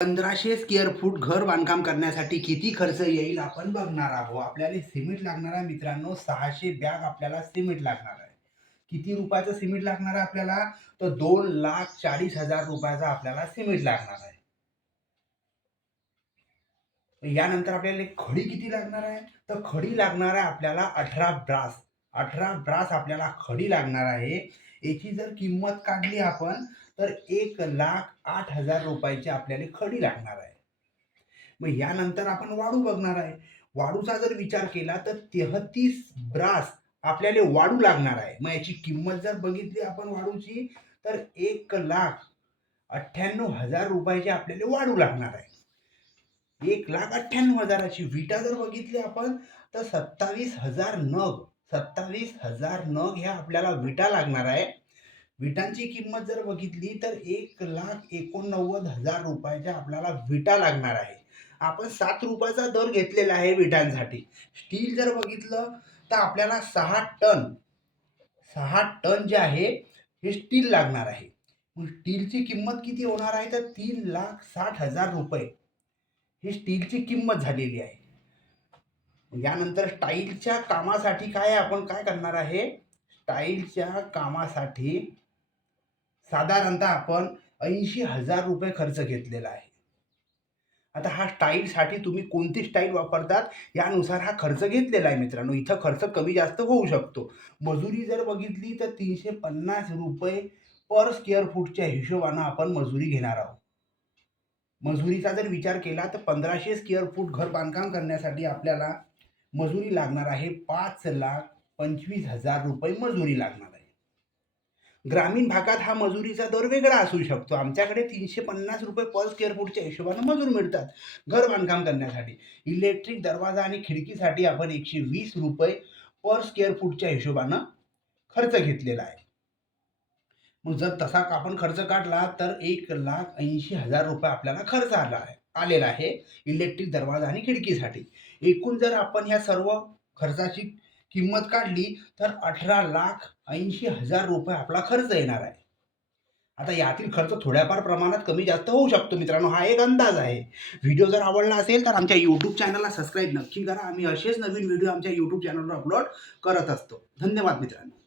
1500 square foot घर बांधकाम करण्यासाठी किती खर्च येईल आपण बघणार आहोत. आपल्याला सिमेंट लागणार आहे मित्रांनो, 600 बॅग आपल्याला सिमेंट लागणार आहे. किती रुपयाचं सिमेंट लागणार आहे आपल्याला? तर 2,40,000 रुपयाचा आपल्याला सिमेंट लागणार आहे. यानंतर आपल्याला खडी किती लागणार आहे? तर खडी लागणार आहे आपल्याला 18 ब्रास. 18 ब्रास आपल्याला खडी लागणार आहे. याची जर किंमत काढली आपण तर 1,08,000 रुपयाची आपल्याला खडी लागणार आहे. मग यानंतर आपण वाळू बघणार आहे. वाळूचा जर विचार केला तर 33 ब्रास आपल्याला वाळू लागणार आहे. मग याची किंमत जर बघितली आपण वाळूची तर 1,98,000 रुपयाची आपल्याला वाळू लागणार आहे. 1,98,000ची विटा जर बघितली आपण तर 27,000 नग ह्या आपल्याला विटा लागणार आहे. विटांची किंमत जर बघितली तर 1,89,000 रुपयाच्या आपल्याला विटा लागणार आहे. आपण 7 रुपयाचा दर घेतलेला आहे विटांसाठी. स्टील जर बघितलं तर आपल्याला 6 टन जे आहे हे स्टील लागणार आहे. मग स्टीलची किंमत किती होणार आहे तर 3,60,000 रुपये ही स्टीलची किंमत झालेली आहे. यानंतर स्टाईलच्या कामासाठी आपण काय करणार आहे? स्टाईलच्या कामासाठी साधारणतः आपण 80,000 रुपये खर्च घेतलेला आहे. आता हा स्टाईलसाठी तुम्ही कोणती स्टाईल वापरतात यानुसार हा खर्च घेतलेला आहे मित्रांनो. इथं खर्च कमी जास्त होऊ शकतो. मजुरी जर बघितली तर 350 रुपये पर स्क्वेअर फूटच्या हिशोबानं आपण मजुरी घेणार आहोत. मजुरीचा जर विचार केला तर 1500 स्क्वेअर फूट घर बांधकाम करण्यासाठी आपल्याला मजुरी लागणार आहे 5,25,000 रुपये मजुरी लागणार आहे. ग्रामीण भागात हा मजुरीचा दर वेगळा असू शकतो. आमच्याकडे 350 रुपये पर स्क्वेअर फूटच्या हिशोबाने मजूर मिळतात घर बांधकाम करण्यासाठी. इलेक्ट्रिक दरवाजा आणि खिडकीसाठी आपण 120 रुपये पर स्क्वेअर फूटच्या हिशोबानं खर्च घेतलेला आहे. मग जर तसा आपण खर्च काढला तर 1,80,000 रुपये आपल्याला खर्च आलेला आहे इलेक्ट्रिक दरवाजा आणि खिडकीसाठी. एकूण जर आपण ह्या सर्व खर्चाची किंमत काढली तर 18,80,000 रुपये आपला खर्च येणार आहे. आता यातील खर्च थोड्याफार प्रमाणात कमी जास्त होऊ शकतो मित्रांनो, हा एक अंदाज आहे. व्हिडिओ जर आवडला असेल तर आमच्या यूट्यूब चॅनलला सबस्क्राईब नक्की करा. आम्ही असेच नवीन व्हिडिओ आमच्या यूट्यूब चॅनलवर अपलोड करत असतो. धन्यवाद मित्रांनो.